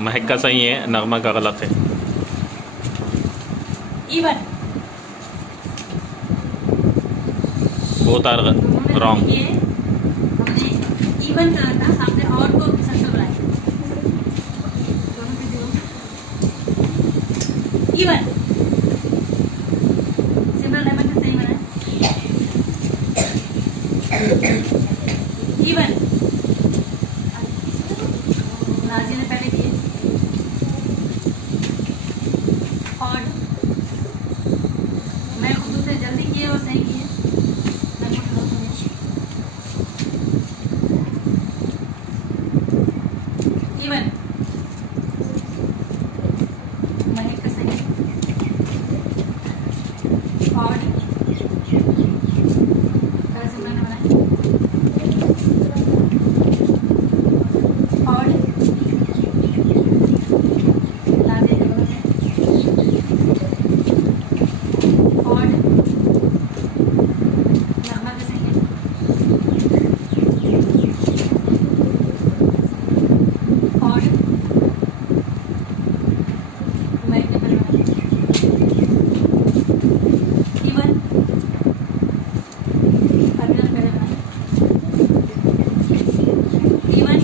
महक का सही है, नगमा का गलत है। Even both are wrong. हमने इवन कहा था, हमने और को सर्कल बनाया। इवन सिमरन रहमान ने सही बनाया। इवन नाजिया ने पहले किए। और मैं खुद से जल्दी किए और सही किए। इवन महक का सही। और सिमरन ने बनाया। और नाजिया के बगल में। और नगमा का सही है। और महक ने पहले बनाया। इवन अभिनव ने पहले बनाया। इवन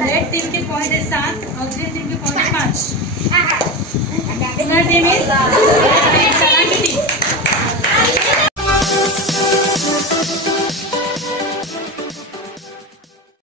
रेड टीम के पॉइंट है 7 और ग्रीन टीम के पॉइंट है 5। टीम